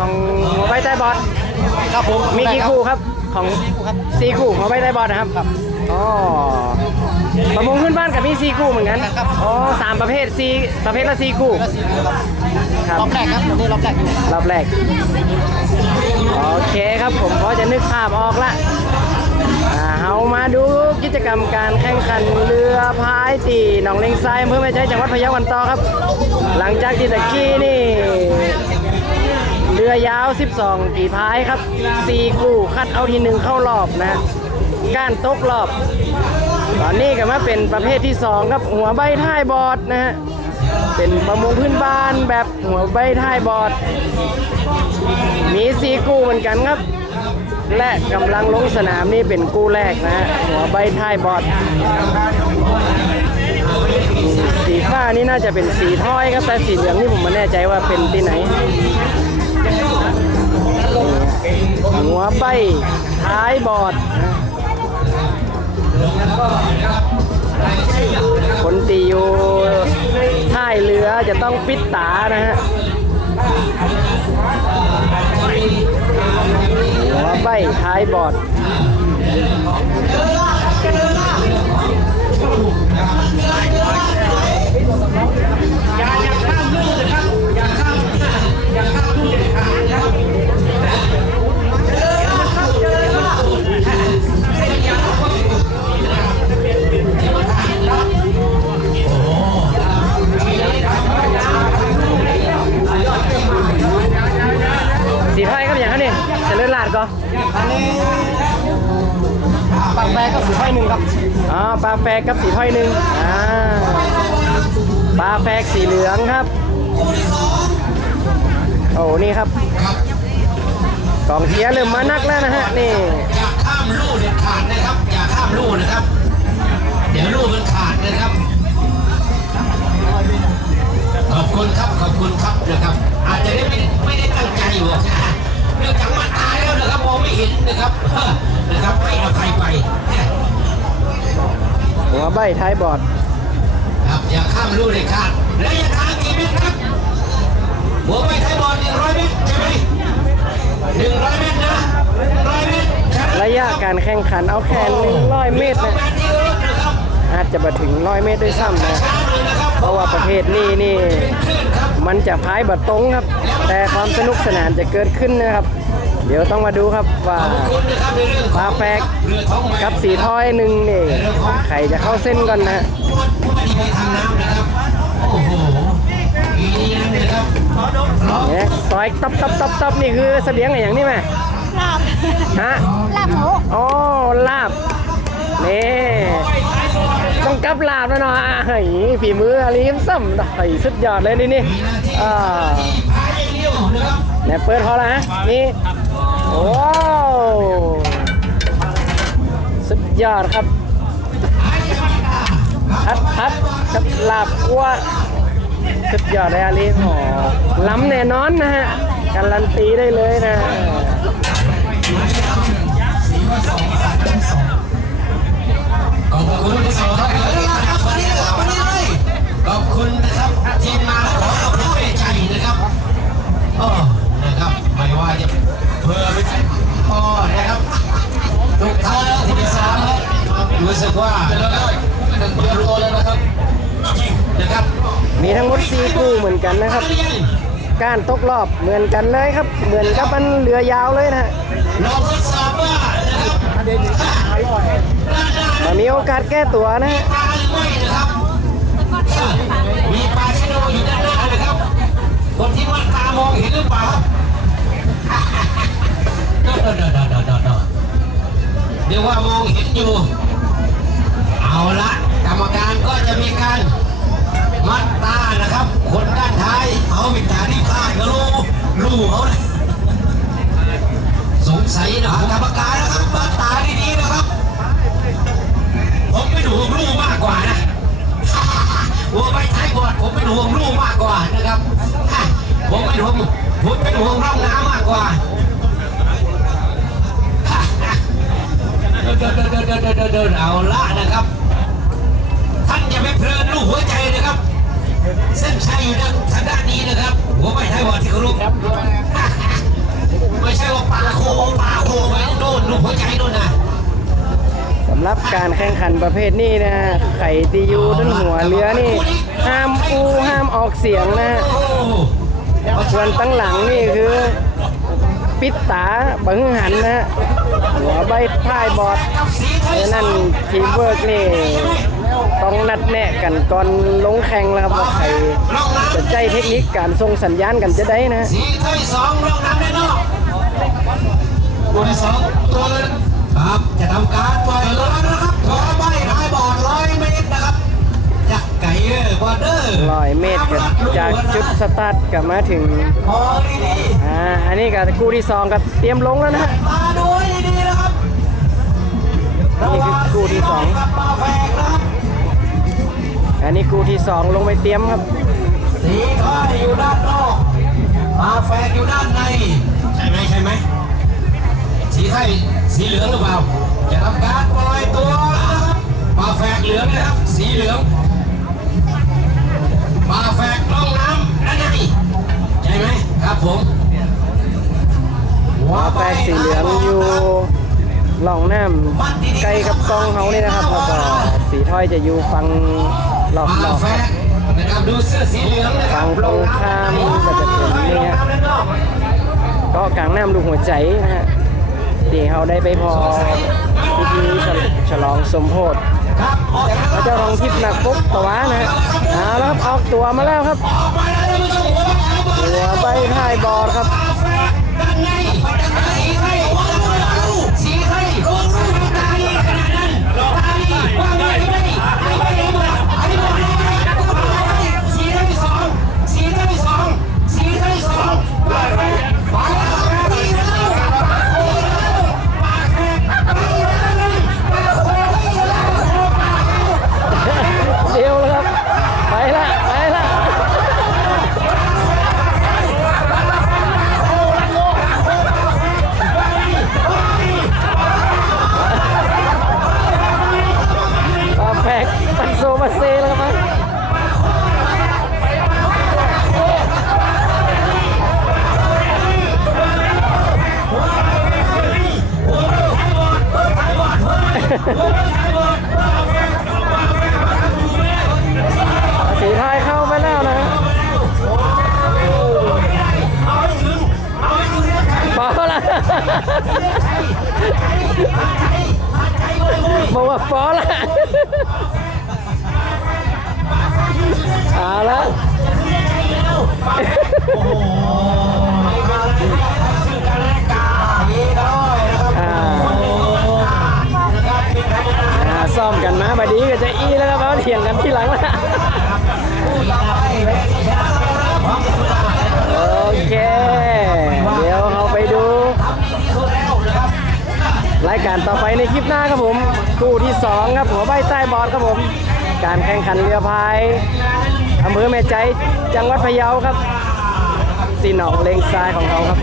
ของหัวใบใต้บอดครับผมมีกี่คู่ครับของครับสี่คู่หัวใบใต้บอดนะครับครับอ๋อประมงพื้นบ้านกับมีสี่คู่เหมือนกันครับอ๋อสามประเภทสี่ประเภทละสี่คู่ก็สี่คู่ครับครับรอบแรกครับนี่รอบแรกอยู่รอบแรกโอเคครับผมพอจะนึกภาพออกละอ่าเรามาดูกิจกรรมการแข่งขันเรือพายตีหนองเลงทรายอำเภอแม่ใช้จังหวัดพะเยาวันต่อครับ หลังจากที่ตะกี้นี่เรื อยาว 12ฝีพายครับ 4 คู่คัดเอาทีหนึ่งเข้ารอบนะก้านตกรอบ ตอนนี้ก็มาเป็นประเภทที่ 2 ครับ หัวใบท้ายบอดนะฮะเป็นประมงพื้นบ้านแบบหัวใบท้ายบอด มีสีกู้เหมือนกันครับ และกำลังลงสนามนี่เป็นกู้แรกนะฮะหัวใบท้ายบอด สีฟ้านี่น่าจะเป็นสีถ้อยครับแต่สีเหลืองนี่ผมไม่แน่ใจว่าเป็นที่ไหน ใบท้ายบอร์ดคนตีอยู่ท้ายเรือจะต้องปิดตานะฮะหัวใบท้ายบอร์ดสี อ๋อปลาแฟกกับสีถ้อยหนึ่งอ่าปลาแฟกสีเหลืองครับ โอ้นี่ครับกองเชียเริ่มมานักแล้วนะฮะนี่อย่าข้ามลู่เด็ดขาดนะครับอย่าข้ามลู่นะครับ เดี๋ยวลู่มันขาดนะครับขอบคุณครับขอบคุณครับนะครับ อาจจะได้ไม่ไม่ได้ตั้งใจอยู่นะเนื่องจากมันตายแล้วนะครับมองไม่เห็นนะครับนะครับไม่เอาใครไป หัวใบท้ายบอร์ดครับอย่าข้ามลู่เด็ดขาดและอย่าทางกี่เมตรครับ หัวไปไทยบอลหนึ่งร้อยเมตรใช่ไหมหนึ่งร้อยเมตรนะร้อยเมตรใช่ไหมระยะการแข่งขันเอาแค่100เมตรนะอาจจะมาถึง100เมตรด้วยซ้ำนะเพราะว่าประเภทนี้นี่ มันจะพายบัดตรงครับ แต่ความสนุกสนานจะเกิดขึ้นนะครับ เดี๋ยวต้องมาดูครับว่าปลาแฟกกับสีถ้อยหนึ่งนี่ใครจะเข้าเส้นก่อนนะเนี่ยซอยตับตับตับตับนี่คือเสบียงอะไรอย่างนี้ไหมลาบฮะลาบหมูอ๋อลาบนี่ต้องกับลาบแล้วเนาะอะเฮ้ยฝีมืออาลีมซ้ำเฮ้ยสุดยอดเลยนี่นี่อ่าเนี่ยเปิดพอแล้วฮะนี่ ว้าวสุดยอดครับพัดพัดกับลาบกัวสุดยอดเลยอาลีโอ้ล้ำแน่นอนนะฮะ การันตีได้เลยนะ รับรู้สึกว่าหนึ่งเดือนตัวแล้วนะครับนะครับมีทั้งหมด4คู่เหมือนกันนะครับ การตกรอบเหมือนกันเลยครับ เหมือนกับมันเรือยาวเลยนะฮะลองทดสอบว่านะครับแต่มีโอกาสแก้ตัวนะฮะปลาหรือไม่นะครับมีปลาชะโดอยู่ด้านหน้านะครับ คนที่ว่าตามองเห็นหรือเปล่าเดี๋ยวว่ามองเห็นอยู่ นะครับผมเป็นห่วงผมเป็นห่วงร่องน้ำมากกว่าเดินเดินเดินเดินเดินเดินเอาละนะครับ ท่านอย่าไปเพลินลูกหัวใจนะครับ เส้นชัยอยู่ทางด้านนี้นะครับ หัวไม่ใช่หัวที่เคารพไม่ใช่ว่าปลาโคปลาโคไปโดนลูกหัวใจโดนนะสำหรับการแข่งขันประเภทนี้นะไข่ตียูต้นหัวเรือนี่ ห้ามอูห้ามออกเสียงนะฮะโอ้โหส่วนตั้งหลังนี่คือ ปิดตาบังหันนะฮะหัวใบท้ายบอดสีไทยดังนั้นทีมเวิร์กนี่ต้องนัดแนะกันก่อนลงแข่งแล้วครับว่าใครจะใจเทคนิคการส่งสัญญาณกันจะได้นะสีไทยสองร่องน้ำแน่นอนตัวที่สองตัวเลยครับจะทำการปล่อยล้วนะครับ ไก่เออร์บอร์เดอร์ร้อยเมตรครับจากจุดสตาร์ทกลับมาถึงพอดีอ่าอันนี้กับคู่ที่สองครับเตรียมลงแล้วนะฮะๆมาดูให้ดีๆนะครับนี่คือคู่ที่สองกับปลาแฝกนะครับอันนี้คู่ที่สองลงไปเตรียมครับสีไทยอยู่ด้านนอกปลาแฝกอยู่ด้านในใช่ไหมใช่ไหมสีไทยสีเหลืองหรือเปล่าจะทำการปล่อยตัวนะครับปลาแฝกเหลืองนะครับสีเหลือง ปลาแฝกล่องน้ำด้านในใช่ไหมครับผมหัวแปลกสีเหลืองอยู่หล่องน้ำใกล้กับกล้องเขานี่นะครับแล้วก็สีถ้อยจะอยู่ฟังรอบปๆลาแฝกนะครับดูเสื้อสีเหลืองนะครับฝั่งตรงข้ามก็จะเป็นนี่ฮะก็กลางน้ำลูกหัวใจนะฮะที่เขาได้ไปพอพิธีฉลองสมโพธิ เจ้าทองทิพย์หนักปุ๊บตะวะนะฮะเอาแล้วครับออกตัวมาแล้วครับออกไปแล้วท่านผู้ชมหัวเอาบอลหัวใบท้ายบอดครับ เอาละอ่าอ่าซ่อมกันมาบดีก็จะอี้แล้วครับเอาเถียงกันที่หลังละโอเค เดี๋ยวเราไปดู รายการต่อไปในคลิปหน้าครับผม คู่ที่ 2 ครับหัวใบใต้บอร์ดครับผม การแข่งขันเรือพาย อำเภอแม่ใจจังหวัดพะเยาครับตีหนองเลงทรายของเราครับ